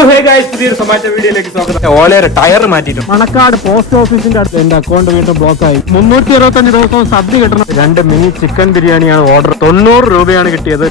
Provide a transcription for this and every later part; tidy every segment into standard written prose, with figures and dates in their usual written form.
പുതിയൊരു സമാറ്റ വീഡിയോയിലേക്ക് സ്വാഗതം. ഓലയുടെ ടയർ മാറ്റിയിട്ടുണ്ട്. മണക്കാട് പോസ്റ്റ് ഓഫീസിന്റെ അടുത്ത് എന്റെ അക്കൗണ്ട് വീണ്ടും ബ്ലോക്കായി. 325 ദിവസവും സദ്യ കിട്ടണം. 2 മിനി ചിക്കൻ ബിരിയാണിയാണ് ഓർഡർ. 90 രൂപയാണ് കിട്ടിയത്.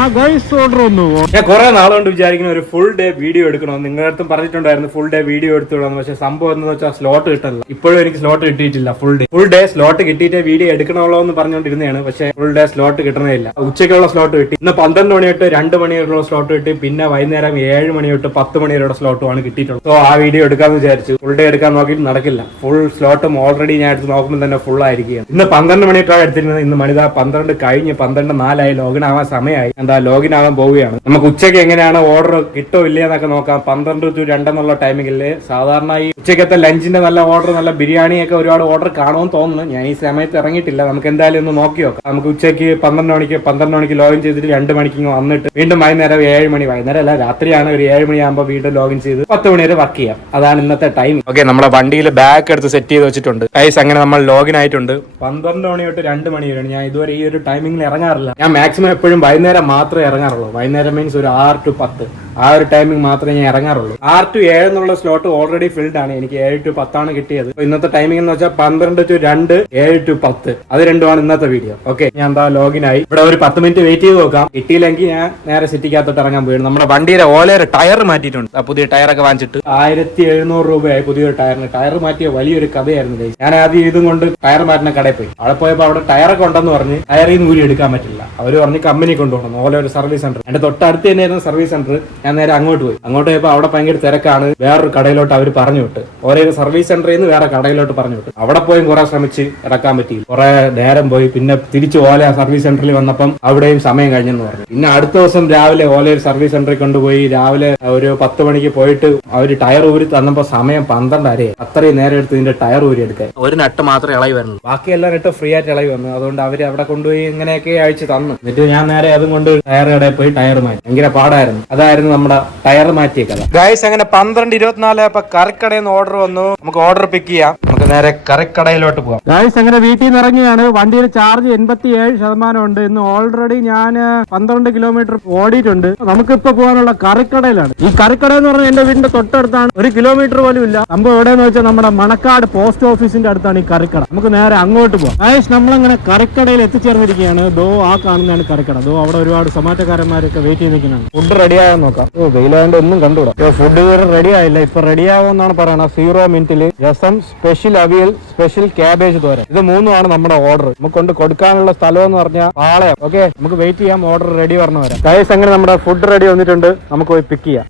ആ ഗൈസ് ഓർഡർ ഒന്നു. ഞാൻ കുറെ നാളുകൊണ്ട് വിചാരിക്കുന്ന ഒരു ഫുൾ ഡേ വീഡിയോ എടുക്കണം. നിങ്ങളുടെ അടുത്തും പറഞ്ഞിട്ടുണ്ടായിരുന്നു ഫുൾ ഡേ വീഡിയോ എടുത്തോളാം. പക്ഷെ സംഭവം എന്ന് വെച്ചാൽ സ്ലോട്ട് കിട്ടില്ല. ഇപ്പോഴും എനിക്ക് സ്ലോട്ട് കിട്ടിയിട്ടില്ല. ഫുൾ ഡേ സ്ലോട്ട് കിട്ടിയിട്ട് വീഡിയോ എടുക്കണമല്ലോ എന്ന് പറഞ്ഞുകൊണ്ടിരുന്നതാണ്. പക്ഷെ ഫുൾ ഡേ സ്ലോട്ട് കിട്ടണേ ഇല്ല. ഉച്ചയ്ക്കുള്ള സ്ലോട്ട് കിട്ടി. ഇന്ന് 12 മണി തൊട്ട് 2 മണി വരെയുള്ള സ്ലോട്ട് കിട്ടി. പിന്നെ വൈകുന്നേരം 7 മണി തൊട്ട് 10 മണി വരെയുള്ള സ്ലോട്ടുമാണ് കിട്ടിയിട്ടുള്ളത്. സോ ആ വീഡിയോ എടുക്കാന്ന് വിചാരിച്ചു. ഫുൾ ഡേ എടുക്കാൻ നോക്കിയിട്ട് നടക്കില്ല. ഫുൾ സ്ലോട്ടും ഓൾറെഡി ഞാൻ എടുത്ത് നോക്കുമ്പോൾ തന്നെ ഫുൾ ആയിരിക്കുകയാണ്. ഇന്ന് 12 മണിക്കാണ് എടുത്തിരുന്നത്. ഇന്ന് മണിതാ 12 കഴിഞ്ഞ് 12:04 ലോഗിൻ ആവാൻ സമയമായി. എന്താ ലോഗിൻ ആവാൻ പോവുകയാണ്. നമുക്ക് ഉച്ചയ്ക്ക് എങ്ങനെയാണ് ഓർഡർ കിട്ടോ ഇല്ലേ എന്നൊക്കെ നോക്കാം. 12 to 2 എന്നുള്ള ടൈമിങ്ങില് സാധാരണ ഈ ഉച്ചയ്ക്കത്തെ ലഞ്ചിന്റെ നല്ല ഓർഡർ, നല്ല ബിരിയാണിയൊക്കെ ഒരുപാട് ഓർഡർ കാണുമെന്ന് തോന്നുന്നു. ഞാൻ ഈ സമയത്ത് ഇറങ്ങിയിട്ടില്ല. നമുക്ക് എന്തായാലും ഒന്ന് നോക്കി നോക്കാം. നമുക്ക് ഉച്ചയ്ക്ക് 12 മണിക്ക് ലോഗിൻ ചെയ്തിട്ട് 2 മണിക്ക് വന്നിട്ട് വീണ്ടും വൈകുന്നേരം 7 മണി, വൈകുന്നേരം അല്ല രാത്രിയാണ്, ഒരു 7 മണിയാകുമ്പോൾ വീണ്ടും ലോഗിൻ ചെയ്ത് 10 മണി വരെ വർക്ക് ചെയ്യാം. അതാണ് ഇന്നത്തെ ടൈം. ഓക്കെ, നമ്മുടെ വണ്ടിയിൽ ബാഗ് എടുത്ത് സെറ്റ് ചെയ്ത് വെച്ചിട്ടുണ്ട്. ഗൈസ്, അങ്ങനെ നമ്മൾ ലോഗിൻ ആയിട്ടുണ്ട്. 12 മണി തൊട്ട് 2 മണി വരെയാണ്. ഞാൻ ഇതുവരെ ഈ ഒരു ടൈമിംഗിൽ ഇറങ്ങാറില്ല. ഞാൻ മാക്സിമം എപ്പോഴും വൈകുന്നേരം മാത്രമേ ഇറങ്ങാറുള്ളൂ. വൈകുന്നേരം മീൻസ് ഒരു 6 to 10 ആ ഒരു ടൈമിംഗ് മാത്രമേ ഞാൻ ഇറങ്ങാറുള്ളൂ. 6 to 7 എന്നുള്ള സ്ലോട്ട് ഓൾറെഡി ഫിൽഡ് ആണ്. എനിക്ക് 7 to 10 ആണ് കിട്ടിയത്. ഇന്നത്തെ ടൈമിംഗ് എന്ന് വെച്ചാൽ 12 to 2, 7 to 10 അത് രണ്ടുമാണ് ഇന്നത്തെ വീഡിയോ. ഓക്കെ, ഞാൻ എന്താ ലോഗിൻ ആയി. ഇവിടെ ഒരു 10 മിനിറ്റ് വെയിറ്റ് ചെയ്ത് നോക്കാം. കിട്ടിയില്ലെങ്കിൽ ഞാൻ നേരെ സിറ്റിക്കകത്തോട്ട് ഇറങ്ങാൻ പോയി. നമ്മുടെ വണ്ടിയുടെ ഓലയുടെ ടയർ മാറ്റിയിട്ടുണ്ട്. പുതിയ ടയറൊക്കെ വാങ്ങിച്ചിട്ട് 1700 രൂപയായി പുതിയൊരു ടയറിന്. ടയർ മാറ്റിയ വലിയൊരു കഥയായിരുന്നു. ഞാൻ ആദ്യം ഇതും കൊണ്ട് ടയർ മാറ്റുന്ന കടയിൽ പോയി. അവിടെ പോയപ്പോൾ അവിടെ ടയറൊക്കെ ഉണ്ടെന്ന് പറഞ്ഞ് ടയറിൽ നിന്ന് ഊരി എടുക്കാൻ പറ്റില്ല. അവർ പറഞ്ഞ് കമ്പനി കൊണ്ടുപോകണം. ഓല ഒരു സർവീസ് സെന്റർ, എന്റെ തൊട്ടടുത്ത് തന്നെയായിരുന്നു സർവീസ് സെന്റർ. ഞാൻ നേരെ അങ്ങോട്ട് പോയി. അങ്ങോട്ട് പോയപ്പോൾ അവിടെ ഭയങ്കര തിരക്കാണ്. വേറൊരു കടയിലോട്ട് അവർ പറഞ്ഞു വിട്ട്. ഓരോ സർവീസ് സെന്ററിൽ നിന്ന് വേറെ കടയിലോട്ട് പറഞ്ഞു വിട്ട്. അവിടെ പോയി കുറെ ശ്രമിച്ച് ഇറക്കാൻ പറ്റിയില്ല. കുറെ നേരം പോയി. പിന്നെ തിരിച്ച് ഓല സർവീസ് സെന്ററിൽ വന്നപ്പം അവിടെയും സമയം കഴിഞ്ഞെന്ന് പറഞ്ഞു. പിന്നെ അടുത്ത ദിവസം രാവിലെ ഓല സർവീസ് സെന്ററിൽ കൊണ്ടുപോയി. രാവിലെ ഒരു 10 മണിക്ക് പോയിട്ട് അവർ ടയർ ഊരി തന്നപ്പോൾ സമയം 12:30. അത്രയും നേരം എടുത്ത് ഇതിന്റെ ടയർ ഊരി എടുക്കാൻ. ഒരു നട്ട് മാത്രമേ ഇളകി വരുന്നുള്ളൂ. ബാക്കിയെല്ലാം നട്ട് ഫ്രീ ആയിട്ട് ഇളകി വന്നു. അതുകൊണ്ട് അവർ അവിടെ കൊണ്ടുപോയി ഇങ്ങനെയൊക്കെ അയച്ച് തന്നു. എന്നിട്ട് ഞാൻ നേരെ അതും കൊണ്ട് ടയർ കടയിൽ പോയി ടയർ മാറ്റി. ഭയങ്കര പാടായിരുന്നു. അതായിരുന്നു നമ്മുടെ ടയർ മാറ്റിയ കഥ. ഗൈസ്, അങ്ങനെ 12:24 അപ്പൊ കറിക്കടയിൽ നിന്ന് ഓർഡർ വന്നു. നമുക്ക് ഓർഡർ പിക്ക് ചെയ്യാം. നമുക്ക് നേരെ കറിക്കടയിലോട്ട് പോകാം. ഗൈസ്, അങ്ങനെ വീട്ടിൽ നിന്ന് ഇറങ്ങിയാണ്. വണ്ടിയിൽ ചാർജ് 87% ഉണ്ട്. ഇന്ന് ഓൾറെഡി ഞാൻ 12 കിലോമീറ്റർ ഓടിയിട്ടുണ്ട്. നമുക്ക് ഇപ്പൊ പോകാനുള്ള കറിക്കടയിലാണ്. ഈ കറിക്കട എന്ന് പറഞ്ഞാൽ എന്റെ വീടിന്റെ തൊട്ടടുത്താണ്. 1 കിലോമീറ്റർ പോലും ഇല്ല. സംഭവം എവിടെയെന്ന് വെച്ചാൽ നമ്മുടെ മണക്കാട് പോസ്റ്റ് ഓഫീസിന്റെ അടുത്താണ് ഈ കറിക്കട. നമുക്ക് നേരെ അങ്ങോട്ട് പോകാം. ഗൈസ്, നമ്മളങ്ങനെ കറിക്കടയിൽ എത്തിച്ചേർന്നിരിക്കുകയാണ്. ദോ ആ കാണുന്നതാണ് കറിക്കട. ദോ അവിടെ ഒരുപാട് സമാറ്റക്കാരന്മാരൊക്കെ വെയിറ്റ് ചെയ്ത് നിൽക്കുന്നതാണ്. ഫുഡ് റെഡി ആകാൻ നോക്കാം. വെയിലായതുകൊണ്ട് ഒന്നും കണ്ടുകൂടാ. ഫുഡ് റെഡി ആയില്ല. ഇപ്പൊ റെഡി ആവുമെന്നാണ് പറയുന്നത്. 0 മിനിറ്റില് രസം, സ്പെഷ്യൽ അവിയൽ, സ്പെഷ്യൽ ക്യാബേജ് തോരൻ. ഇത് 3 നമ്മുടെ ഓർഡർ. നമുക്ക് കൊണ്ട് കൊടുക്കാനുള്ള സ്ഥലം എന്ന് പറഞ്ഞാൽ പാളയം. ഓക്കെ, നമുക്ക് വെയിറ്റ് ചെയ്യാം. ഓർഡർ റെഡി പറഞ്ഞു വരാം. ഗൈസ്, അങ്ങനെ നമ്മുടെ ഫുഡ് റെഡി വന്നിട്ടുണ്ട്. നമുക്ക് പോയി പിക്ക് ചെയ്യാം.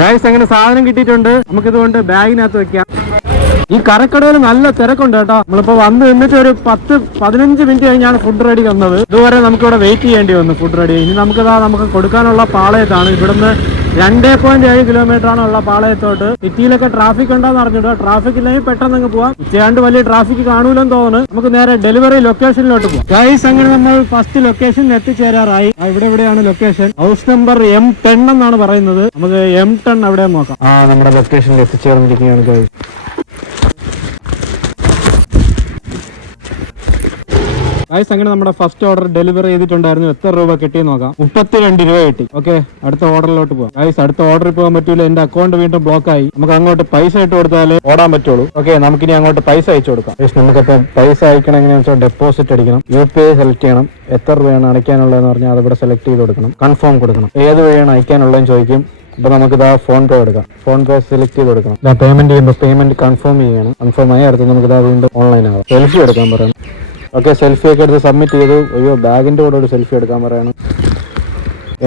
ഗൈസ്, അങ്ങനെ സാധനം കിട്ടിയിട്ടുണ്ട്. നമുക്കിതുകൊണ്ട് ബാഗിനകത്ത് വെക്കാം. ഈ കറിക്കടയിൽ നല്ല തിരക്കുണ്ട് കേട്ടോ. നമ്മളിപ്പോ വന്ന് നിന്നിട്ട് ഒരു 10-15 മിനിറ്റ് കഴിഞ്ഞാണ് ഫുഡ് റെഡി വന്നത്. ഇതുവരെ നമുക്ക് ഇവിടെ വെയിറ്റ് ചെയ്യേണ്ടി വന്നു ഫുഡ് റെഡി. ഇനി നമുക്ക് കൊടുക്കാനുള്ള പാളയത്താണ്. ഇവിടുന്ന് 2.7 കിലോമീറ്റർ ആണ് ഉള്ള പാളയത്തോട്ട്. സിറ്റിയിലൊക്കെ ട്രാഫിക് ഉണ്ടോന്ന് അറിഞ്ഞിട്ട്. ട്രാഫിക് ഇല്ലെങ്കിൽ പെട്ടെന്ന് അങ്ങ് പോവാം. ഉച്ചയാണ്ട് വലിയ ട്രാഫിക് കാണൂലെന്ന് തോന്നുന്നു. നമുക്ക് നേരെ ഡെലിവറി ലൊക്കേഷനിലോട്ട് പോകാം. ഗൈസ്, അങ്ങനെ നമ്മൾ ഫസ്റ്റ് ലൊക്കേഷനിൽ എത്തിച്ചേരാറായി. ഇവിടെയാണ് ലൊക്കേഷൻ. ഹൗസ് നമ്പർ M10 എന്നാണ് പറയുന്നത്. നമുക്ക് M10 അവിടെ നോക്കാം. നമ്മുടെ ലൊക്കേഷനിൽ എത്തിച്ചേർന്നിരിക്കുകയാണ് ഗൈസ്. ഗൈസ്, അങ്ങനെ നമ്മുടെ ഫസ്റ്റ് ഓർഡർ ഡെലിവറി ചെയ്തിട്ടുണ്ടായിരുന്നു. എത്ര രൂപ കിട്ടിയെന്ന് നോക്കാം. 32 രൂപ കിട്ടി. ഓക്കെ, അടുത്ത ഓർഡറിലോട്ട് പോകാം. ഗൈസ്, അടുത്ത ഓർഡറിൽ പോകാൻ പറ്റൂല. എന്റെ അക്കൗണ്ട് വീണ്ടും ബ്ലോക്ക് ആയി. നമുക്ക് അങ്ങോട്ട് പൈസ ഇട്ട് കൊടുത്താലേ ഓടാൻ പറ്റുള്ളൂ. ഓക്കെ, നമുക്കിനി അങ്ങോട്ട് പൈസ അയച്ചു കൊടുക്കാം. ഗൈസ്, നമുക്കിപ്പോ പൈസ അയക്കണം. എങ്ങനെയാണെന്ന് വെച്ചാൽ ഡെപ്പോസിറ്റ് അടിക്കണം. UPI സെലക്ട് ചെയ്യണം. എത്ര രൂപയാണ് അടയ്ക്കാനുള്ളതെന്ന് പറഞ്ഞാൽ അതിവിടെ സെലക്ട് ചെയ്ത് കൊടുക്കണം. കൺഫേം കൊടുക്കണം. ഏത് വഴിയാണ് അയക്കാനുള്ളതെന്ന് ചോദിക്കും. അപ്പൊ നമുക്ക് ഫോൺ പേ എടുക്കാം. ഫോൺ പേ സെലക്ട് ചെയ്ത് കൊടുക്കണം. പേയ്മെന്റ് ചെയ്യുമ്പോൾ പേയ്മെന്റ് കൺഫേം ചെയ്യണം. കൺഫേം ആയി അടുത്ത് നമുക്ക് വീണ്ടും ഓൺലൈൻ ആകാം. സെൽഫി എടുക്കാൻ പറയണം. ഓക്കെ, സെൽഫി ഒക്കെ എടുത്ത് സബ്മിറ്റ് ചെയ്തു. അയ്യോ, ബാഗിന്റെ കൂടെ ഒരു സെൽഫി എടുക്കാൻ പറയണം.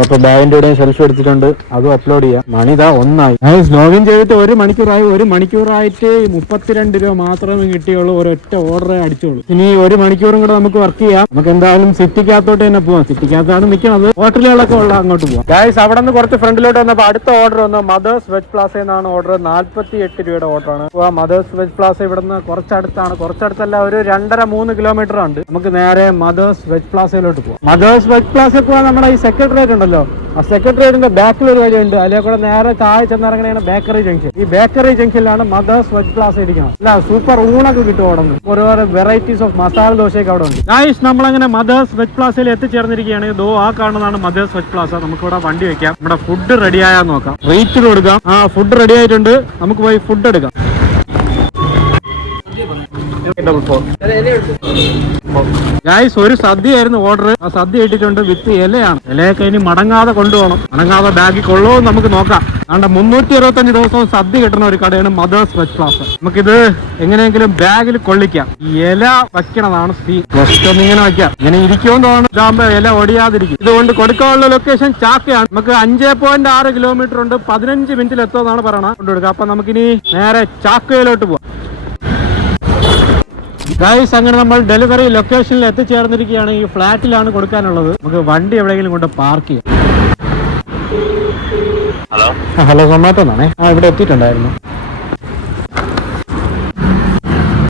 അപ്പൊ ബാഗിന്റെ കൂടെയും സെൽഫി എടുത്തിട്ടുണ്ട്. അതും അപ്ലോഡ് ചെയ്യാം. മണി 1 ആയി. ലോഗിൻ ചെയ്തിട്ട് 1 മണിക്കൂറായി. 1 മണിക്കൂറായിട്ട് 32 രൂപ മാത്രമേ കിട്ടിയുള്ളൂ. ഒരൊറ്റ ഓർഡറേ അടിച്ചുള്ളൂ. ഇനി 1 മണിക്കൂറും കൂടെ നമുക്ക് വർക്ക് ചെയ്യാം. നമുക്ക് എന്തായാലും സിറ്റിക്കകത്തോട്ട് തന്നെ പോവാം. സിറ്റിക്കകത്താണ് നിൽക്കുന്നത്. ഹോട്ടലുകളൊക്കെ ഉള്ള അങ്ങോട്ട് പോവാം. ഗൈസ്, അവിടെ നിന്ന് കുറച്ച് ഫ്രണ്ടിലോട്ട് വന്നപ്പോൾ അടുത്ത ഓർഡർ വന്നു. മദേഴ്സ് വെജ് പ്ലാസ എന്നാണ് ഓർഡർ. 48 രൂപയുടെ ഓർഡറാണ്. മദേഴ്സ് വെജ് പ്ലാസ ഇവിടുന്ന് കുറച്ചടുത്താണ്. കുറച്ചടുത്തല്ല, ഒരു 2.5-3 കിലോമീറ്റർ ഉണ്ട്. നമുക്ക് നേരെ മദേഴ്സ് വെജ് പ്ലാസയിലോട്ട് പോവാം. മദേഴ്സ് വെജ് പ്ലാസയിൽ പോവാൻ നമ്മുടെ ഈ സെക്രട്ടറിയേറ്റ് ഉണ്ടല്ലോ, ആ സെക്രട്ടേറിയറ്റിന്റെ ബാക്കിൽ ഒരു വഴിയുണ്ട്, അതിലെ കൂടെ നേരെ താഴെ ചെന്നിറങ്ങണയാണ് ബേക്കറി ജംഗ്ഷൻ. ഈ ബേക്കറി ജംഗ്ഷനിലാണ് മദേഴ്സ് വെജ് പ്ലാസ ഇരിക്കുന്നത്. അല്ല, സൂപ്പർ ഊണൊക്കെ കിട്ടും അവിടെ നിന്ന്. ഓരോരോ വെറൈറ്റീസ് ഓഫ് മസാല ദോശയൊക്കെ അവിടെ ഉണ്ട്. ഗായ്സ്, നമ്മളങ്ങനെ മദേഴ്സ് വെജ് പ്ലാസയിൽ എത്തിച്ചേർന്നിരിക്കുകയാണ്. ഇതോ ആ കാണുന്നതാണ് മദേഴ്സ് വെജ് പ്ലാസ. നമുക്കിവിടെ വണ്ടി വെക്കാം, നമ്മുടെ ഫുഡ് റെഡി ആയാൽ നോക്കാം, റേറ്റ് കൊടുക്കാം. ആ ഫുഡ് റെഡി ആയിട്ടുണ്ട്, നമുക്ക് പോയി ഫുഡ് എടുക്കാം. ഗായ്സ്, ഒരു സദ്യയായിരുന്നു ഓർഡർ. ആ സദ്യ ഇട്ടിട്ടുണ്ട് വിത്ത് ഇലയാണ്. ഇലയൊക്കെ ഇനി മടങ്ങാതെ കൊണ്ടുപോകണം. മടങ്ങാതെ ബാഗിൽ കൊള്ളുമോ നമുക്ക് നോക്കാം. അതുകൊണ്ട് 365 ദിവസവും സദ്യ കിട്ടുന്ന ഒരു കടയാണ് മദേഴ്സ് വെജ് പ്ലാസ. നമുക്കിത് എങ്ങനെയെങ്കിലും ബാഗിൽ കൊള്ളിക്കാം. ഈ ഇല വയ്ക്കണതാണ് ജസ്റ്റ് ഒന്നിങ്ങനെ വയ്ക്കാം. ഇങ്ങനെ ഇരിക്കുമെന്ന് തോന്നുന്നു, ഇതാകുമ്പോ ഇല ഒടിയാതിരിക്കും. ഇതുകൊണ്ട് കൊടുക്കാനുള്ള ലൊക്കേഷൻ ചാക്കയാണ്. നമുക്ക് 5.6 കിലോമീറ്റർ ഉണ്ട്, 15 മിനിറ്റിൽ എത്തുമെന്നാണ് പറയണത്. കൊണ്ടുകൊടുക്കാം. അപ്പൊ നമുക്കിനി നേരെ ചാക്കയിലോട്ട് പോവാം. ഗൈസ്, അങ്ങനെ നമ്മൾ ഡെലിവറി ലൊക്കേഷനിൽ എത്തിച്ചേർന്നിരിക്കുകയാണ്. ഈ ഫ്ലാറ്റിലാണ് കൊടുക്കാനുള്ളത്. നമുക്ക് വണ്ടി എവിടെയെങ്കിലും കൊണ്ട് പാർക്ക് ചെയ്യാം. ഹലോ, സൊമാറ്റോ എന്നാണേ. ഇവിടെ എത്തിയിട്ടുണ്ടായിരുന്നു.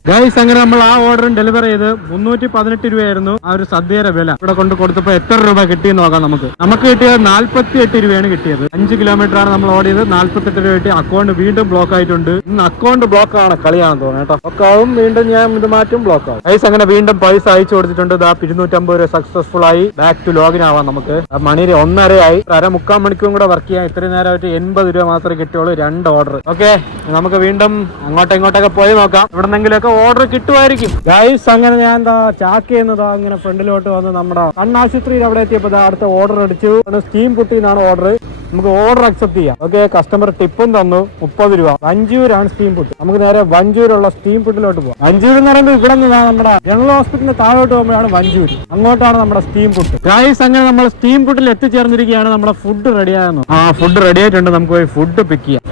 ഗൈസ്, അങ്ങനെ നമ്മൾ ആ ഓർഡറും ഡെലിവറി ചെയ്ത് 318 രൂപയായിരുന്നു ആ ഒരു സദ്യയുടെ വില. ഇവിടെ കൊണ്ട് കൊടുത്തപ്പോ എത്ര രൂപ കിട്ടിയെന്ന് നോക്കാം. നമുക്ക് കിട്ടിയത് 48 രൂപയാണ് കിട്ടിയത്. 5 കിലോമീറ്റർ ആണ് നമ്മൾ ഓടിയത്. 48 രൂപ കിട്ടി. അക്കൗണ്ട് വീണ്ടും ബ്ലോക്ക് ആയിട്ടുണ്ട്. ഇന്ന് അക്കൗണ്ട് ബ്ലോക്ക് ആണ്, കളിയാണെന്ന് തോന്നുന്നു കേട്ടോ. ബ്ലോക്ക് ആവും, വീണ്ടും ഞാൻ ഇത് മാറ്റും, ബ്ലോക്ക് ആവും. ഗൈസ്, അങ്ങനെ വീണ്ടും പൈസ അയച്ചു കൊടുത്തിട്ടുണ്ട്. 250 രൂപ സക്സസ്ഫുൾ ആയി. ബാക്ക് ടു ലോഗിൻ ആവാം. നമുക്ക് മണി 1:30 ആയി. 3/4 മണിക്കൂറും കൂടെ വർക്ക് ചെയ്യാം. ഇത്രയും നേരമായിട്ട് 80 രൂപ മാത്രമേ കിട്ടുള്ളൂ. 2 ഓർഡർ. ഓക്കെ, നമുക്ക് വീണ്ടും അങ്ങോട്ടൊക്കെ പോയി നോക്കാം. എവിടെന്നെങ്കിലൊക്കെ ഓർഡർ കിട്ടുമായിരിക്കും. ഗൈസ്, അങ്ങനെ ഞാൻ എന്താ ചാക്ക് ചെയ്യുന്നതാ ഇങ്ങനെ ഫ്രണ്ടിലോട്ട് വന്ന് നമ്മുടെ കണ്ണാശുപത്രിയിൽ അവിടെ എത്തിയപ്പോ അടുത്ത ഓർഡർ അടിച്ചു. സ്റ്റീം പുട്ടിന്നാണ് ഓർഡർ. നമുക്ക് ഓർഡർ അക്സെപ്റ്റ് ചെയ്യാം. ഓക്കെ, കസ്റ്റമർ ടിപ്പും തന്നു 30 രൂപ. വഞ്ചൂരാണ് സ്റ്റീം പുട്ട്. നമുക്ക് നേരെ വഞ്ചൂരുള്ള സ്റ്റീം പുട്ടിലോട്ട് പോകാം. വഞ്ചൂർ എന്ന് പറയുമ്പോൾ ഇവിടെ നിന്ന് നമ്മുടെ ജനറൽ ഹോസ്പിറ്റലിന്റെ താഴോട്ട് പോകുമ്പോഴാണ് വഞ്ചൂര്. അങ്ങോട്ടാണ് നമ്മുടെ സ്റ്റീം പുട്ട്. ഗൈസ്, അങ്ങനെ നമ്മൾ സ്റ്റീം പുട്ടിൽ എത്തിച്ചേർന്നിരിക്കുകയാണ്. നമ്മുടെ ഫുഡ് റെഡിയായിരുന്നു. ആ ഫുഡ് റെഡി ആയിട്ടുണ്ട്. നമുക്ക് പോയി ഫുഡ് പിക്ക് ചെയ്യാം.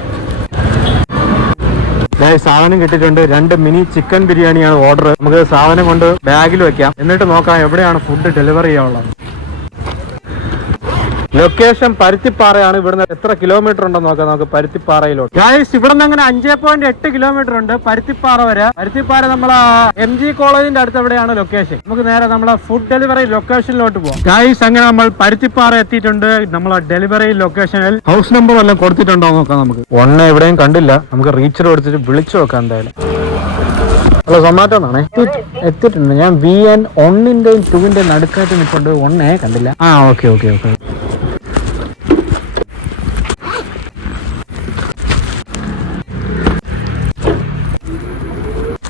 സാധനം കിട്ടിയിട്ടുണ്ട്. 2 മിനി ചിക്കൻ ബിരിയാണിയാണ് ഓർഡർ. നമുക്ക് സാധനം കൊണ്ട് ബാഗിൽ വെക്കാം. എന്നിട്ട് നോക്കാം എവിടെയാണ് ഫുഡ് ഡെലിവറി ചെയ്യാനുള്ളത്. ലൊക്കേഷൻ പരുത്തിപ്പാറയാണ്. ഇവിടുന്ന് എത്ര കിലോമീറ്റർ ഉണ്ടെന്ന് നോക്കാം. നമുക്ക് പരുത്തിപ്പാറയിലോട്ട്. ഗൈസ്, ഇവിടെ നിന്ന് അങ്ങനെ 5.8 കിലോമീറ്റർ ഉണ്ട് പരുത്തിപ്പാറ വരെ. പരുത്തിപ്പാറ നമ്മളെ MG കോളേജിന്റെ അടുത്ത് എവിടെയാണ് ലൊക്കേഷൻ. നമുക്ക് നേരെ നമ്മളെ ഫുഡ് ഡെലിവറി ലൊക്കേഷനിലോട്ട് പോകാം. ഗൈസ്, അങ്ങനെ നമ്മൾ പരുത്തിപ്പാറ എത്തിയിട്ടുണ്ട്. നമ്മളെ ഡെലിവറി ലൊക്കേഷനിൽ ഹൗസ് നമ്പർ എല്ലാം കൊടുത്തിട്ടുണ്ടോ നോക്കാം. നമുക്ക് എവിടെയും കണ്ടില്ല. നമുക്ക് റീച്ചർ കൊടുത്തിട്ട് വിളിച്ചു നോക്കാം എന്തായാലും. ഹലോ, സൊമാറ്റോ എന്നാണേ. എത്തിയിട്ടുണ്ട്. ഞാൻ VN 1-ന്റെയും 2-ന്റെയും നടുക്കായിട്ട് നിൽപ്പുണ്ട്. 1 കണ്ടില്ല. ഓക്കെ.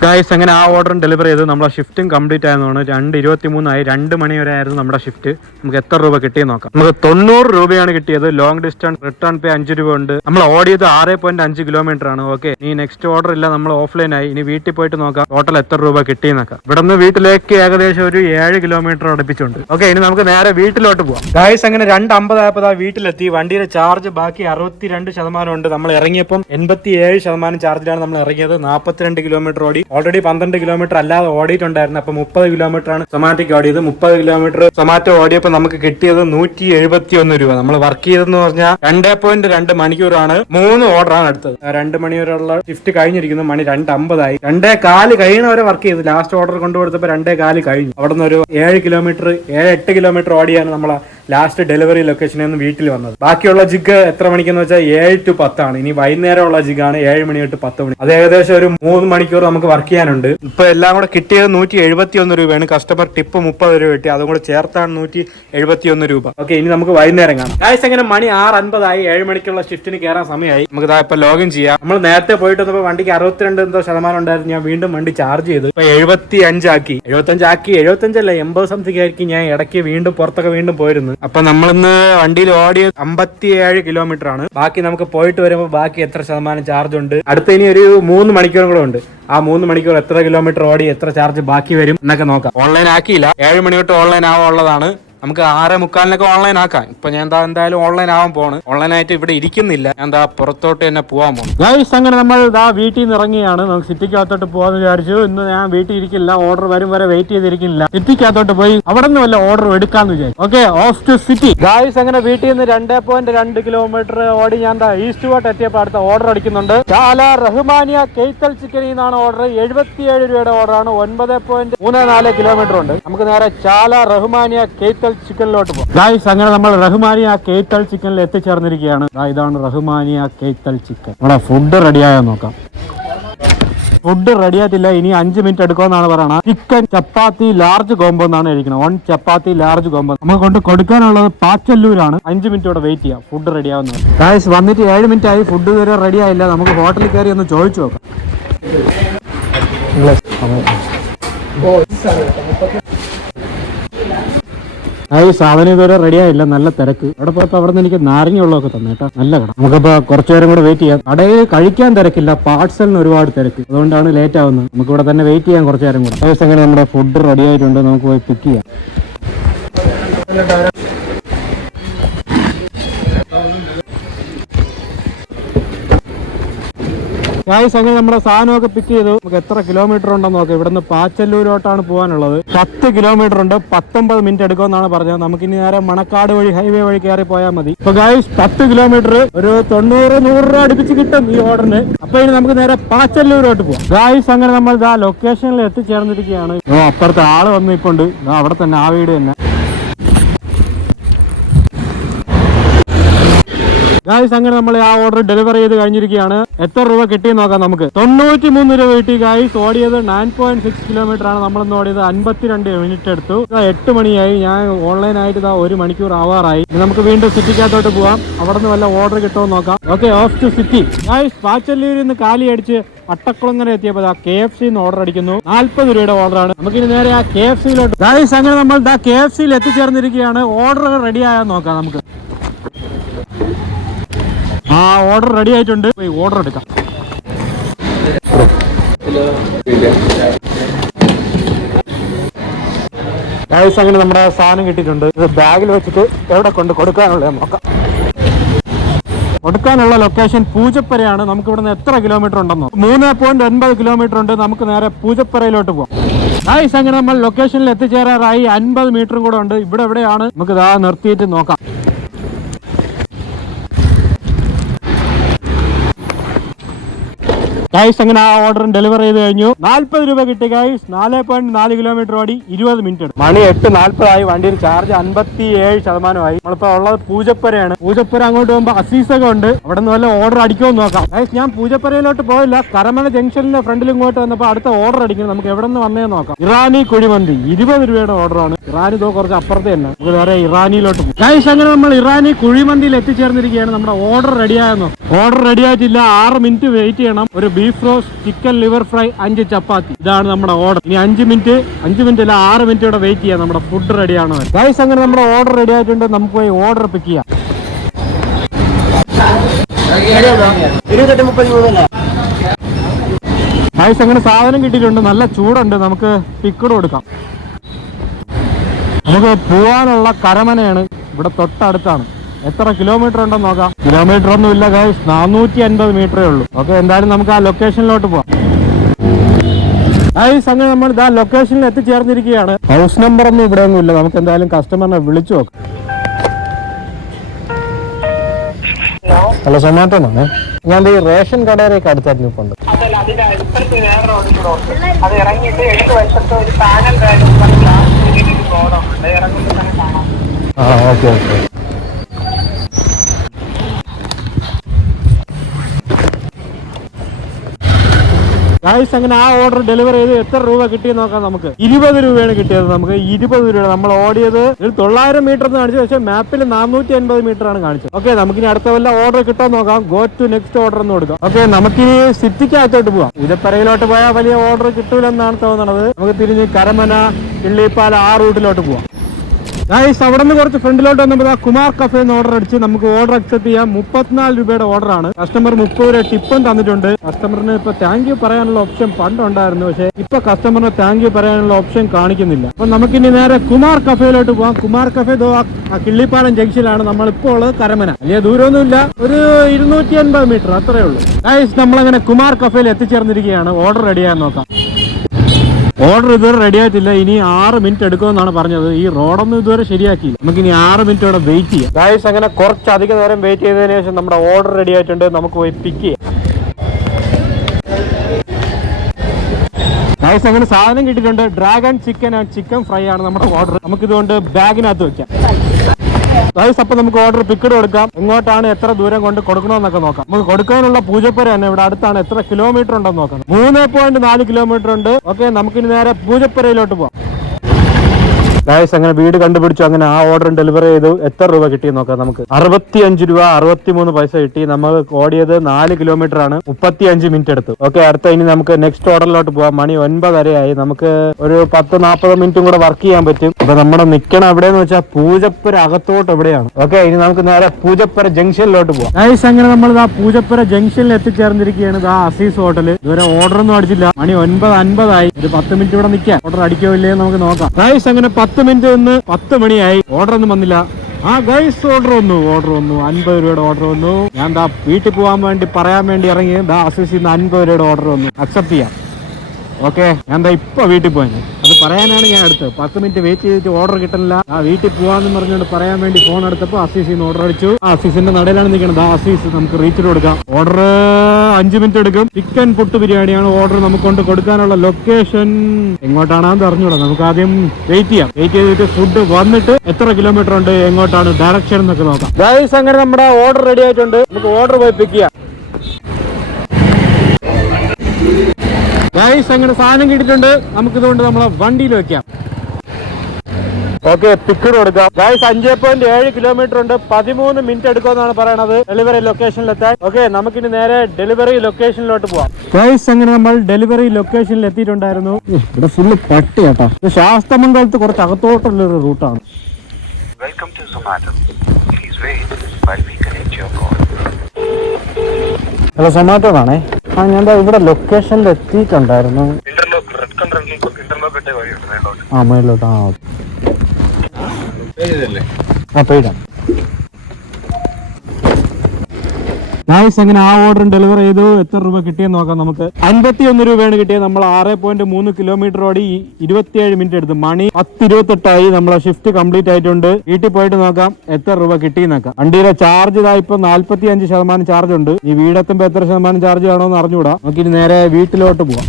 ഗൈസ്, അങ്ങനെ ആ ഓർഡറും ഡെലിവറി ചെയ്ത് നമ്മളെ ഷിഫ്റ്റും കംപ്ലീറ്റ് ആയതാണ്. 2:23 ആയി. 2 മണി വരെ ആയിരുന്നു നമ്മുടെ ഷിഫ്റ്റ്. നമുക്ക് എത്ര രൂപ കിട്ടിയെന്ന് നോക്കാം. നമുക്ക് 90 രൂപയാണ് കിട്ടിയത്. ലോങ് ഡിസ്റ്റൻസ് റിട്ടേൺ പേ 5 രൂപ ഉണ്ട്. നമ്മൾ ഓടിയത് 6.5 കിലോമീറ്റർ ആണ്. ഓക്കെ, ഇനി നെക്സ്റ്റ് ഓർഡർ ഇല്ല. നമ്മൾ ഓഫ്ലൈൻ ആയി. ഇനി വീട്ടിൽ പോയിട്ട് നോക്കാം ടോട്ടൽ എത്ര രൂപ കിട്ടിയെന്നൊക്കെ. ഇവിടെ നിന്ന് വീട്ടിലേക്ക് ഏകദേശം ഒരു 7 കിലോമീറ്റർ അടുപ്പിച്ചുണ്ട്. ഓക്കെ, ഇനി നമുക്ക് നേരെ വീട്ടിലോട്ട് പോവാം. ഗൈസ്, അങ്ങനെ 2:50 ആയപ്പോൾ വീട്ടിലെത്തി. വണ്ടിയുടെ ചാർജ് ബാക്കി 62% ഉണ്ട്. നമ്മൾ ഇറങ്ങിയപ്പം 87% ചാർജിലാണ് നമ്മൾ ഇറങ്ങിയത്. 42 കിലോമീറ്റർ ഓടി. ഓൾറെഡി 12 കിലോമീറ്റർ അല്ലാതെ ഓടിയിട്ടുണ്ടായിരുന്നു. അപ്പൊ 30 കിലോമീറ്റർ ആണ് സൊമാറ്റോക്ക് ഓടിയത്. 30 കിലോമീറ്റർ സൊമാറ്റോ ഓടിയപ്പോൾ നമുക്ക് കിട്ടിയത് 171 രൂപ. നമ്മൾ വർക്ക് ചെയ്തെന്ന് പറഞ്ഞാൽ 2.2 മണിക്കൂറാണ്. 3 ഓർഡറാണ് എടുത്തത്. 2 മണിവരെയുള്ള ഷിഫ്റ്റ് കഴിഞ്ഞിരിക്കുന്നു. മണി 2:50 ആയി. 2:15 കഴിയുന്നവരെ വർക്ക് ചെയ്തു. ലാസ്റ്റ് ഓർഡർ കൊണ്ടുകൊടുത്തപ്പോൾ 2:15 കഴിഞ്ഞു. അവിടെ നിന്ന് ഒരു 7-8 കിലോമീറ്റർ ഓടിയാണ് നമ്മളെ ലാസ്റ്റ് ഡെലിവറി ലൊക്കേഷനിൽ നിന്ന് വീട്ടിൽ വന്നത്. ബാക്കിയുള്ള ജിഗ് എത്ര മണിക്കെന്ന് വെച്ചാൽ 7 to 10 ആണ്. ഇനി വൈകുന്നേരമുള്ള ജിഗാണ് 7 മണി തൊട്ട് 10 മണി. അത് ഏകദേശം ഒരു 3 മണിക്കൂർ നമുക്ക് വർക്ക് ചെയ്യാനുണ്ട്. ഇപ്പൊ എല്ലാം കൂടെ കിട്ടിയത് 171 രൂപയാണ്. കസ്റ്റമർ ടിപ്പ് 30 രൂപ കിട്ടി. അതും കൂടെ ചേർത്താണ് 171 രൂപ. ഓക്കെ, ഇനി നമുക്ക് വൈകുന്നേരം കാണാം. ഗൈസ്, അങ്ങനെ മണി 6:50 ആയി. 7 മണിക്കുള്ള ഷിഫ്റ്റിന് കയറാൻ സമയമായി. നമുക്ക് ഇതാ ഇപ്പൊ ലോഗിൻ ചെയ്യാം. നമ്മൾ നേരത്തെ പോയിട്ട് വന്നപ്പോൾ വണ്ടിക്ക് 62% ഉണ്ടായിരുന്നു. ഞാൻ വീണ്ടും വണ്ടി ചാർജ് ചെയ്തു. ഇപ്പൊ 75 ആക്കി. 75 അല്ല 80 സംതിങ് ആയിരിക്കും. ഞാൻ ഇടയ്ക്ക് വീണ്ടും പുറത്തൊക്കെ വീണ്ടും പോയിരുന്നു. അപ്പൊ നമ്മളിന്ന് വണ്ടിയിൽ ഓടിയത് 57 കിലോമീറ്റർ ആണ്. ബാക്കി നമുക്ക് പോയിട്ട് വരുമ്പോൾ ബാക്കി എത്ര ശതമാനം ചാർജ് ഉണ്ട്. അടുത്ത ഇനി ഒരു 3 മണിക്കൂറും കൂടെ ഉണ്ട്. ആ 3 മണിക്കൂർ എത്ര കിലോമീറ്റർ ഓടി എത്ര ചാർജ് ബാക്കി വരും എന്നൊക്കെ നോക്കാം. ഓൺലൈൻ ആക്കിയില്ല. 7 മണി തൊട്ട് ഓൺലൈൻ ആവാനുള്ളതാണ്. നമുക്ക് 6:45 ഓൺലൈൻ ആക്കാം. ഇപ്പൊ ഞാൻ എന്തായാലും ഓൺലൈൻ ആവാൻ പോണ്. ഓൺലൈൻ ആയിട്ട് ഇവിടെ ഇരിക്കുന്നില്ല. ഞാൻ പുറത്തോട്ട് തന്നെ പോവാൻ പോകും. ഗൈസ്, അങ്ങനെ നമ്മൾ വീട്ടിൽ നിന്ന് ഇറങ്ങിയാണ്. നമുക്ക് സിറ്റിക്കകത്തോട്ട് പോകാന്ന് വിചാരിച്ചു. ഇന്ന് ഞാൻ വീട്ടിൽ ഇരിക്കില്ല. ഓർഡർ വരും വരെ വെയിറ്റ് ചെയ്തിരിക്കില്ല. സിറ്റിക്കകത്തോട്ട് പോയി അവിടെ നിന്ന് വല്ല ഓർഡർ എടുക്കാന്ന് വിചാരിച്ചു. Okay, off to city. Guys, അങ്ങനെ വീട്ടിൽ നിന്ന് 2.2 കിലോമീറ്റർ ഓടി ഞാൻ ഈസ്റ്റ് വാട്ട് എത്തിയപ്പോൾ അടുത്ത ഓർഡർ അടിക്കുന്നുണ്ട്. ചാല റഹ്മാനിയ കെയ്ത്തൽ ചിക്കനിൽ നിന്നാണ് ഓർഡർ. 77 രൂപയുടെ ഓർഡറാണ്. 9.34 കിലോമീറ്റർ ഉണ്ട്. നമുക്ക് നേരെ ചാല റഹ്മാനിയ കെയ്ത്തൽ കേത്തൽ ചിക്കനിലോട്ട് പോകും. ഗൈസ് അങ്ങനെ നമ്മൾ റഹ്മാനിയ കേത്തൽ ചിക്കനിൽ എത്തിച്ചേർന്നിരിക്കുകയാണ്. ഇതാണ് റഹ്മാനിയ കേത്തൽ ചിക്കൻ. നമ്മുടെ ഫുഡ് റെഡിയായോ നോക്കാം. ഫുഡ് റെഡി ആയിട്ടില്ല, ഇനി 5 മിനിറ്റ് എടുക്കുമെന്നാണ് പറയുന്നത്. ചിക്കൻ ചപ്പാത്തി ലാർജ് കോംബോ എന്നാണ് ഇരിക്കുന്നത്. 1 ചപ്പാത്തി ലാർജ് കോംബോ നമുക്ക് കൊണ്ട് കൊടുക്കാനുള്ളത് പാച്ചല്ലൂരാണ്. 5 മിനിറ്റ് ഇവിടെ വെയിറ്റ് ചെയ്യാം ഫുഡ് റെഡി ആവുന്നത്. ഗൈസ് വന്നിട്ട് 7 മിനിറ്റ് ആയി, ഫുഡ് ഇതുവരെ റെഡി ആയില്ല. നമുക്ക് ഹോട്ടലിൽ കയറി ഒന്ന് ചോദിച്ചു നോക്കാം. ഈ സാധനം ഇതുവരെ റെഡി ആയില്ല, നല്ല തിരക്ക്. അവിടെ പോയപ്പോ അവിടെ നിന്ന് എനിക്ക് നാരങ്ങ വെള്ളമൊക്കെ തന്നെ കേട്ടോ, നല്ല കട. നമുക്കിപ്പോ കുറച്ചു നേരം കൂടെ വെയിറ്റ് ചെയ്യാം. കടയിൽ കഴിക്കാൻ തിരക്കില്ല, പാർസലിന് ഒരുപാട് തിരക്ക്, അതുകൊണ്ടാണ് ലേറ്റ് ആവുന്നത്. നമുക്ക് ഇവിടെ തന്നെ വെയിറ്റ് ചെയ്യാം കുറച്ചു നേരം കൂടെ. അങ്ങനെ നമ്മുടെ ഫുഡ് റെഡി ആയിട്ടുണ്ട്, നമുക്ക് പോയി പിക്ക് ചെയ്യാം. ഗൈസ് അങ്ങനെ നമ്മുടെ സാധനമൊക്കെ പിക്ക് ചെയ്തു. നമുക്ക് എത്ര കിലോമീറ്റർ ഉണ്ടെന്ന് നോക്കാം. ഇവിടുന്ന് പാച്ചല്ലൂരോട്ടാണ് പോകാനുള്ളത്. 10 കിലോമീറ്റർ ഉണ്ട്, 19 മിനിറ്റ് എടുക്കുമെന്നാണ് പറഞ്ഞത്. നമുക്ക് ഇനി നേരെ മണക്കാട് വഴി ഹൈവേ വഴി കയറി പോയാൽ മതി. ഇപ്പൊ ഗൈസ് 10 കിലോമീറ്റർ ഒരു 90-100 രൂപ അടുപ്പിച്ച് കിട്ടും ഈ ഓർഡറിന്. അപ്പൊ ഇനി നമുക്ക് നേരെ പാച്ചല്ലൂരോട്ട് പോവാം. ഗൈസ് അങ്ങനെ നമ്മൾ ഇതാ ലൊക്കേഷനിൽ എത്തിച്ചേർന്നിരിക്കുകയാണ്. അപ്പുറത്തെ ആള് വന്ന് ഇപ്പൊ ഉണ്ട്, അവിടെ തന്നെ ആ വീട് തന്നെ. ഗായ്സ് അങ്ങനെ നമ്മൾ ആ ഓർഡർ ഡെലിവറി ചെയ്ത് കഴിഞ്ഞിരിക്കുകയാണ്. എത്ര രൂപ കിട്ടിയെന്ന് നോക്കാം നമുക്ക്. 93 രൂപ കിട്ടി ഗായ്സ്. ഓടിയത് 9.6 കിലോമീറ്റർ ആണ്. നമ്മളിന്ന് ഓടിയത് 52 മിനിറ്റ് എടുത്തു. 8 മണിയായി. ഞാൻ ഓൺലൈനായിട്ട് 1 മണിക്കൂർ ആവാറായി. നമുക്ക് വീണ്ടും സിറ്റിക്കകത്തോട്ട് പോവാം. അവിടെ നിന്ന് വല്ല ഓർഡർ കിട്ടുമോ നോക്കാം. Okay, off to city. Guys പാച്ചല്ലൂരിൽ നിന്ന് കാലി അടിച്ച് അട്ടക്കുളങ്ങര എത്തിയപ്പോൾ KFC ഓർഡർ അടിക്കുന്നു. 40 രൂപയുടെ ഓർഡറാണ്. നമുക്കിനി നേരെ ആ KFCയിലോട്ട്. ഗായ്സ് അങ്ങനെ നമ്മൾ KFCയിൽ എത്തിച്ചേർന്നിരിക്കുകയാണ്. ഓർഡർ റെഡി ആയാൽ നോക്കാം നമുക്ക്. ആ ഓർഡർ റെഡി ആയിട്ടുണ്ട്, ഓർഡർ എടുക്കാം. ഗൈസ് അങ്ങനെ നമ്മുടെ സാധനം കിട്ടിയിട്ടുണ്ട്. ഇത് ബാഗിൽ വെച്ചിട്ട് എവിടെ കൊണ്ട് കൊടുക്കാനുള്ളത് നോക്കാം. കൊടുക്കാനുള്ള ലൊക്കേഷൻ പൂജപ്പരയാണ്. നമുക്ക് ഇവിടുന്ന് എത്ര കിലോമീറ്റർ ഉണ്ടെന്നോ, 3.9 കിലോമീറ്റർ ഉണ്ട്. നമുക്ക് നേരെ പൂജപ്പരയിലോട്ട് പോകാം. ഗൈസ് അങ്ങനെ നമ്മൾ ലൊക്കേഷനിൽ എത്തിച്ചേരാറായി. 50 മീറ്ററും കൂടെ ഉണ്ട്. ഇവിടെ എവിടെയാണ് നമുക്ക് ഇതാ നിർത്തിയിട്ട് നോക്കാം. ഗൈസ് അങ്ങനെ ആ ഓർഡർ ഡെലിവർ ചെയ്ത് കഴിഞ്ഞു. 40 രൂപ കിട്ടി ഗൈസ്. 4.4 കിലോമീറ്റർ ഓടി 20 മിനിറ്റ് എടുക്കും. മണി 8:40 ആയി. വണ്ടിയിൽ ചാർജ് 57%. നമ്മളിപ്പോ ഉള്ളത് പൂജപ്പരയാണ്. പൂജപ്പര അങ്ങോട്ട് പോകുമ്പോ അസീസൊക്കെ ഉണ്ട്. അവിടെ നിന്ന് വല്ല ഓർഡർ അടിക്കുമെന്ന് നോക്കാം. ഗൈസ് ഞാൻ പൂജപ്പരയിലോട്ട് പോയില്ല. കരമന ജംഗ്ഷനിലെ ഫ്രണ്ടിൽ ഇങ്ങോട്ട് വന്നപ്പോ അടുത്ത ഓർഡർ അടിക്കുന്നത്. നമുക്ക് എവിടെ നിന്ന് വന്നേ നോക്കാം. ഇറാനി കുഴിമന്തി 20 രൂപയുടെ ഓർഡറാണ്. ഇറാനി ഇതോ കുറച്ച് അപ്പുറത്ത് തന്നെ. നമുക്ക് വേറെ ഇറാനിയിലോട്ട് പോകും. ഗൈസ് അങ്ങനെ നമ്മൾ ഇറാനി കുഴിമന്തിയിൽ എത്തിച്ചേർന്നിരിക്കുകയാണ്. നമ്മുടെ ഓർഡർ റെഡിയായെന്നോ. ഓർഡർ റെഡി ആയിട്ടില്ല. 6 മിനിറ്റ് വെയിറ്റ് ചെയ്യണം. ഒരു beef roast, chicken liver fry, 5 ചപ്പാത്തി. ഇതാണ് നമ്മുടെ ഓർഡർ. ഇനി 5 മിനിറ്റ് അല്ല 6 മിനിറ്റ് ഇവിടെ വെയിറ്റ് ചെയ്യാം. നമ്മുടെ ഫുഡ് റെഡിയാണ്. ഗൈസ് അങ്ങനെ നമ്മുടെ ഓർഡർ റെഡി ആയിട്ടുണ്ട്. നമുക്ക് പോയി ഓർഡർ പിക്ക് ചെയ്യാം. ഗൈസ് അങ്ങനെ സാധനം കിട്ടിയിട്ടുണ്ട്. നല്ല ചൂടുണ്ട്. നമുക്ക് പിക്കഡ് കൊടുക്കാം. നമുക്ക് പോവാനുള്ള കരമനയാണ്. ഇവിടെ തൊട്ടടുത്താണ്. എത്ര കിലോമീറ്റർ ഉണ്ടെന്ന് നോക്കാം. കിലോമീറ്റർ ഒന്നും ഇല്ല ഗൈസ്, 450 മീറ്ററേ ഉള്ളൂ. ഓക്കെ, എന്തായാലും നമുക്ക് ആ ലൊക്കേഷനിലോട്ട് പോവാം. ഗൈസ് അങ്ങനെ നമ്മൾ ഇതാ ലൊക്കേഷനിൽ എത്തിച്ചേർന്നിരിക്കുകയാണ്. ഹൗസ് നമ്പർ ഒന്നും ഇവിടെ ഒന്നും ഇല്ല. നമുക്ക് എന്തായാലും കസ്റ്റമറിനെ വിളിച്ചു നോക്കാം. ഹലോ, സൊമാറ്റോ ആണേ. ഞാൻ ഈ റേഷൻ കടയിലേക്ക് അടുത്തായിരുന്നു ഇപ്പൊ ഉണ്ട്. ആ ഓക്കെ ഓക്കെ. ഗൈസ് അങ്ങനെ ആ ഓർഡർ ഡെലിവർ ചെയ്ത് എത്ര രൂപ കിട്ടിയെന്ന് നോക്കാം നമുക്ക്. 20 രൂപയാണ് കിട്ടിയത്. നമുക്ക് 20 രൂപ. നമ്മൾ ഓടിയത് 900 മീറ്റർ എന്ന് കാണിച്ചു, പക്ഷേ മാപ്പിൽ 450 മീറ്റർ ആണ് കാണിച്ചത്. ഓക്കെ, നമുക്കിനി അടുത്ത വല്ല ഓർഡർ കിട്ടാൻ നോക്കാം. ഗോ ടു നെക്സ്റ്റ് ഓർഡർ എന്ന് കൊടുക്കാം. ഓക്കെ, നമുക്കിനി സിറ്റിക്കകത്തോട്ട് പോവാം. പൂജപ്പരയിലോട്ട് പോയാൽ വലിയ ഓർഡർ കിട്ടൂലെന്നാണ് തോന്നുന്നത്. നമുക്ക് തിരിഞ്ഞ് കരമന, കിള്ളിപ്പാല ആ റൂട്ടിലോട്ട് പോവാം. ഗൈസ് അവിടെ നിന്ന് കുറച്ച് ഫ്രണ്ടിലോട്ട് വന്നപ്പോൾ കുമാർ കഫേ എന്ന് ഓർഡർ അടിച്ച് നമുക്ക് ഓർഡർ അക്സെപ്റ്റ് ചെയ്യാം. 34 രൂപയുടെ ഓർഡറാണ്. കസ്റ്റമർ 30 രൂപ ടിപ്പും തന്നിട്ടുണ്ട്. കസ്റ്റമറിന് ഇപ്പൊ താങ്ക് യു പറയാനുള്ള ഓപ്ഷൻ പണ്ടുണ്ടായിരുന്നു, പക്ഷേ ഇപ്പൊ കസ്റ്റമറിന് താങ്ക് യു പറയാനുള്ള ഓപ്ഷൻ കാണിക്കുന്നില്ല. അപ്പൊ നമുക്കിനി നേരെ കുമാർ കഫേയിലോട്ട് പോവാം. കുമാർ കഫേ ആ കിള്ളിപ്പാലം ജംഗ്ഷനിലാണ്. നമ്മളിപ്പോൾ ഉള്ളത് കരമന. വലിയ ദൂരമൊന്നുമില്ല, ഒരു 280 മീറ്റർ അത്രേ ഉള്ളൂ. ഗൈസ് നമ്മളങ്ങനെ കുമാർ കഫേയിൽ എത്തിച്ചേർന്നിരിക്കുകയാണ്. ഓർഡർ റെഡിയാൻ നോക്കാം. ഓർഡർ ഇതുവരെ റെഡി ആയിട്ടില്ല. ഇനി 6 മിനിറ്റ് എടുക്കുമെന്നാണ് പറഞ്ഞത്. ഈ റോഡൊന്നും ഇതുവരെ ശരിയാക്കിയില്ല. നമുക്ക് ഇനി 6 മിനിറ്റോടെ വെയിറ്റ് ചെയ്യാം. ഗൈസ് അങ്ങനെ കുറച്ചധികം നേരം വെയിറ്റ് ചെയ്തതിനു ശേഷം നമ്മുടെ ഓർഡർ റെഡി ആയിട്ടുണ്ട്. നമുക്ക് പോയി പിക്ക് ചെയ്യാം. ഗൈസ് അങ്ങനെ സാധനം കിട്ടിയിട്ടുണ്ട്. Dragon chicken and chicken fry ആണ് നമ്മുടെ ഓർഡർ. നമുക്ക് ഇതുകൊണ്ട് ബാഗിനകത്ത് വെക്കാം. ഗൈസ് അപ്പൊ നമുക്ക് ഓർഡർ പിക്കഡ് കൊടുക്കാം. എങ്ങോട്ടാണ്, എത്ര ദൂരം കൊണ്ട് കൊടുക്കണമെന്നൊക്കെ നോക്കാം. നമുക്ക് കൊടുക്കാനുള്ള പൂജപ്പുര തന്നെ ഇവിടെ അടുത്താണ്. എത്ര കിലോമീറ്റർ ഉണ്ടെന്ന് നോക്കാം. 3.4 കിലോമീറ്റർ ഉണ്ട്. ഓക്കെ, നമുക്കിനി നേരെ പൂജപ്പുരയിലോട്ട് പോവാം. ഗൈസ് അങ്ങനെ വീട് കണ്ടുപിടിച്ചു. അങ്ങനെ ആ ഓർഡർ ഡെലിവറി ചെയ്തു. എത്ര രൂപ കിട്ടി നോക്കാം നമുക്ക്. 65 രൂപ 63 പൈസ കിട്ടി. നമ്മൾ ഓടിയത് 4 കിലോമീറ്റർ ആണ്. 35 മിനിറ്റ് എടുത്തു. ഓക്കെ, അടുത്ത ഇനി നമുക്ക് നെക്സ്റ്റ് ഓർഡറിലോട്ട് പോവാം. മണി 9:30 ആയി. നമുക്ക് ഒരു 10-40 മിനിറ്റും കൂടെ വർക്ക് ചെയ്യാൻ പറ്റും. അപ്പൊ നമ്മുടെ നിക്കണം എവിടെയെന്ന് വെച്ചാൽ പൂജപ്പുര അകത്തോട്ട് എവിടെയാണ്. ഓക്കെ, ഇനി നമുക്ക് നേരെ പൂജപ്പുര ജംഗ്ഷനിലോട്ട് പോവാം. ഗൈസ് അങ്ങനെ നമ്മൾ ആ പൂജപ്പുര ജംഗ്ഷനിൽ എത്തിച്ചേർന്നിരിക്കുകയാണ്. ആ അസീസ് ഹോട്ടല്. ഇതുവരെ ഓർഡർ ഒന്നും അടിച്ചില്ല. മണി 9:50 ആയി. ഒരു 10 മിനിറ്റ് ഇവിടെ നിൽക്കാം. ഓർഡർ അടിക്കോ ഇല്ലേ നമുക്ക് നോക്കാം. ഗൈസ് അങ്ങനെ 10 മിനിറ്റ് നിന്ന് 10 മണിയായി. ഓർഡർ ഒന്നും വന്നില്ല. ആ ഗൈസ് ഓർഡർ വന്നു. 50 രൂപയുടെ ഓർഡർ വന്നു. ഞാൻ ദാ വീട്ടിൽ പോകാൻ വേണ്ടി പറയാൻ വേണ്ടി ഇറങ്ങി. ദാ അസീസിൽ നിന്ന് 50 രൂപയുടെ ഓർഡർ വന്നു. അക്സെപ്റ്റ് ചെയ്യാം. ഓക്കെ, ഞാൻ ദാ ഇപ്പൊ വീട്ടിൽ പോയി. അത് പറയാനാണ് ഞാൻ എടുത്തത്. 10 മിനിറ്റ് വെയിറ്റ് ചെയ്തിട്ട് ഓർഡർ കിട്ടുന്നില്ല. ആ വീട്ടിൽ പോവാന്ന് പറഞ്ഞുകൊണ്ട് പറയാൻ വേണ്ടി ഫോൺ എടുത്തപ്പോ അസീസിൽ നിന്ന് ഓർഡർ അടിച്ചു. ആ അസീസിന്റെ നടയിലാണ് നിൽക്കുന്നത്. ആ അസീസ് നമുക്ക് റീച്ച് കൊടുക്കാം. ഓർഡർ 5 മിനിറ്റ് എടുക്കും. ചിക്കൻ പുട്ട് ബിരിയാണിയാണ് ഓർഡർ. നമുക്ക് കൊണ്ട് കൊടുക്കാനുള്ള ലൊക്കേഷൻ എങ്ങോട്ടാണെന്ന് അറിഞ്ഞൂടാ. നമുക്ക് ആദ്യം വെയിറ്റ് ചെയ്യാം. വെയിറ്റ് ചെയ്തിട്ട് ഫുഡ് വന്നിട്ട് എത്ര കിലോമീറ്റർ ഉണ്ട്, എങ്ങോട്ടാണ് ഡയറക്ഷൻ എന്നൊക്കെ നോക്കാം. ഗൈസ് അങ്ങനെ നമ്മുടെ ഓർഡർ റെഡി ആയിട്ടുണ്ട്. നമുക്ക് ഓർഡർ പോയി പിക്ക് ചെയ്യാം. ഗൈസ് അങ്ങനെ സാധനം കിട്ടിയിട്ടുണ്ട്. നമുക്കിതുകൊണ്ട് നമ്മളെ വണ്ടിയിൽ വെക്കാം. ഓക്കെ, പിക്കഡ് കൊടുക്കാം. ഗൈസ് 5.7 കിലോമീറ്റർ ഉണ്ട്. 13 മിനിറ്റ് എടുക്കുമെന്നാണ് പറയണത് ഡെലിവറി ലൊക്കേഷനിലെത്താൻ. ഓക്കെ, നമുക്കിനി നേരെ ഡെലിവറി ലൊക്കേഷനിലോട്ട് പോവാം. ഗൈസ് അങ്ങനെ നമ്മൾ ഡെലിവറി ലൊക്കേഷനിൽ എത്തിയിട്ടുണ്ടായിരുന്നു. ഇവിടെ ഫുള്ള് പട്ടി കേട്ടോ. ഇത് ശാസ്തമംഗലത്ത് കുറച്ച് അകത്തോട്ടുള്ള ഒരു റൂട്ടാണ്. ഹലോ, സൊമാറ്റോ ആണേ. ആ ഞാൻ ഇവിടെ ലൊക്കേഷനിൽ എത്തിയിട്ടുണ്ടായിരുന്നു. ആ മേലോട്ട്. ആ പെയ്ഡാ. ഗൈസ് അങ്ങനെ ആ ഓർഡർ ഡെലിവർ ചെയ്തു. എത്ര രൂപ കിട്ടിയെന്ന് നോക്കാം നമുക്ക്. 51 രൂപയാണ് കിട്ടിയത്. നമ്മൾ 6.3 കിലോമീറ്റർ ഓടി 27 മിനിറ്റ് എടുത്തു. മണി 10:28 നമ്മളെ ഷിഫ്റ്റ് കംപ്ലീറ്റ് ആയിട്ടുണ്ട്. വീട്ടിൽ പോയിട്ട് നോക്കാം എത്ര രൂപ കിട്ടിയെന്നൊക്കെ. വണ്ടിയുടെ ചാർജ് ഇതാ ഇപ്പൊ 45% ചാർജ് ഉണ്ട്. ഈ വീടെത്തുമ്പോ എത്ര ശതമാനം ചാർജ് ആണോ എന്ന് അറിഞ്ഞൂടാ. നമുക്കിനി നേരെ വീട്ടിലോട്ട് പോവാം.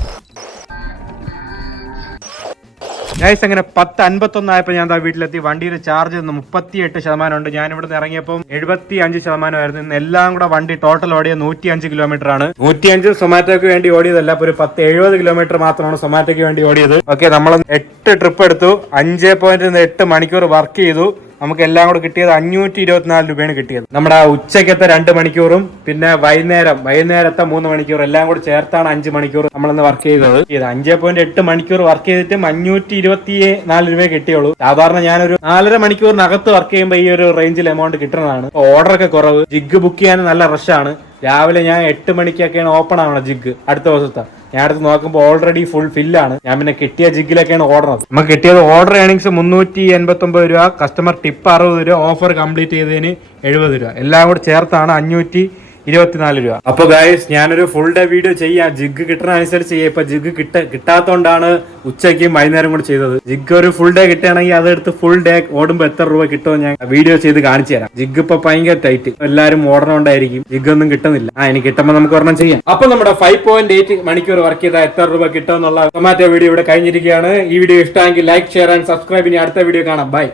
ഗൈസ് അങ്ങനെ 10:51 ആയപ്പോൾ ഞാൻ വീട്ടിലെത്തി. വണ്ടിയുടെ ചാർജ് 38% ഉണ്ട്. ഞാൻ ഇവിടെ നിന്ന് ഇറങ്ങിയപ്പോൾ 75% ആയിരുന്നു. ഇന്ന് എല്ലാം കൂടെ വണ്ടി ടോട്ടൽ ഓടിയ 105 കിലോമീറ്റർ ആണ്. 105 സൊമാറ്റോക്ക് വേണ്ടി ഓടിയതല്ല. ഒരു 10-70 കിലോമീറ്റർ മാത്രമാണ് സൊമാറ്റോക്ക് വേണ്ടി ഓടിയത്. ഓക്കെ, നമ്മൾ 8 ട്രിപ്പ് എടുത്തു. 5.8 മണിക്കൂർ വർക്ക് ചെയ്തു. നമുക്ക് എല്ലാം കൂടെ കിട്ടിയത് 524 രൂപയാണ് കിട്ടിയത്. നമ്മുടെ ഉച്ചക്കത്തെ 2 മണിക്കൂറും പിന്നെ വൈകുന്നേരത്തെ 3 മണിക്കൂർ എല്ലാം കൂടെ ചേർത്താണ് 5 മണിക്കൂർ നമ്മളിന്ന് വർക്ക് ചെയ്തത്. 5.8 മണിക്കൂർ വർക്ക് ചെയ്തിട്ടും 524 രൂപ കിട്ടിയുള്ളൂ. സാധാരണ ഞാനൊരു 4.5 മണിക്കൂറിനകത്ത് വർക്ക് ചെയ്യുമ്പോൾ ഈ ഒരു റേഞ്ചിൽ എമൗണ്ട് കിട്ടുന്നതാണ്. ഓർഡർ ഒക്കെ കുറവ്. ജിഗ് ബുക്ക് ചെയ്യാൻ നല്ല റഷാണ്. രാവിലെ ഞാൻ 8 മണിക്കൊക്കെയാണ് ഓപ്പൺ ആവണം ജിഗ്. അടുത്ത ദിവസത്തെ ഞാൻ അടുത്ത് നോക്കുമ്പോൾ ഓൾറെഡി ഫുൾ ഫില്ലാണ്. ഞാൻ പിന്നെ കിട്ടിയ ജിഗിലൊക്കെയാണ് ഓർഡർ. നമുക്ക് കിട്ടിയത് ഓർഡർ ഏണിങ്സ് 389 രൂപ, കസ്റ്റമർ ടിപ്പ് 60 രൂപ, ഓഫർ കംപ്ലീറ്റ് ചെയ്തതിന് 70 രൂപ, എല്ലാം കൂടി ചേർത്താണ് 524 രൂപ. അപ്പൊ ഗൈസ് ഞാനൊരു ഫുൾ ഡേ വീഡിയോ ചെയ്യാം. ജിഗ് കിട്ടുന്ന അനുസരിച്ച് ചെയ്യാം. ഇപ്പൊ ജിഗ് കിട്ടാത്തോണ്ടാണ് ഉച്ചയ്ക്കും വൈകുന്നേരം കൂടെ ചെയ്തത്. ജിഗ് ഒരു ഫുൾ ഡേ കിട്ടുകയാണെങ്കിൽ അതെടുത്ത് ഫുൾ ഡേ ഓടുമ്പോൾ എത്ര രൂപ കിട്ടുമോ ഞാൻ വീഡിയോ ചെയ്ത് കാണിച്ചു തരാം. ജിഗ് ഇപ്പൊ ഭയങ്കര ടൈറ്റ്. എല്ലാരും ഓടണോണ്ടായിരിക്കും ജിഗ് ഒന്നും കിട്ടുന്നില്ല. ഇനി കിട്ടുമ്പോൾ നമുക്ക് ഒരെണ്ണം ചെയ്യാം. അപ്പൊ നമ്മുടെ 5.8 മണിക്കൂർ വർക്ക് ചെയ്താൽ എത്ര രൂപ കിട്ടുമെന്നുള്ള സൊമാറ്റോ വീഡിയോ ഇവിടെ കഴിഞ്ഞിരിക്കുകയാണ്. ഈ വീഡിയോ ഇഷ്ടമെങ്കിൽ ലൈക്ക്, ഷെയർ ആൻഡ് സബ്സ്ക്രൈബ്. ഇനി അടുത്ത വീഡിയോ കാണാം. ബൈ.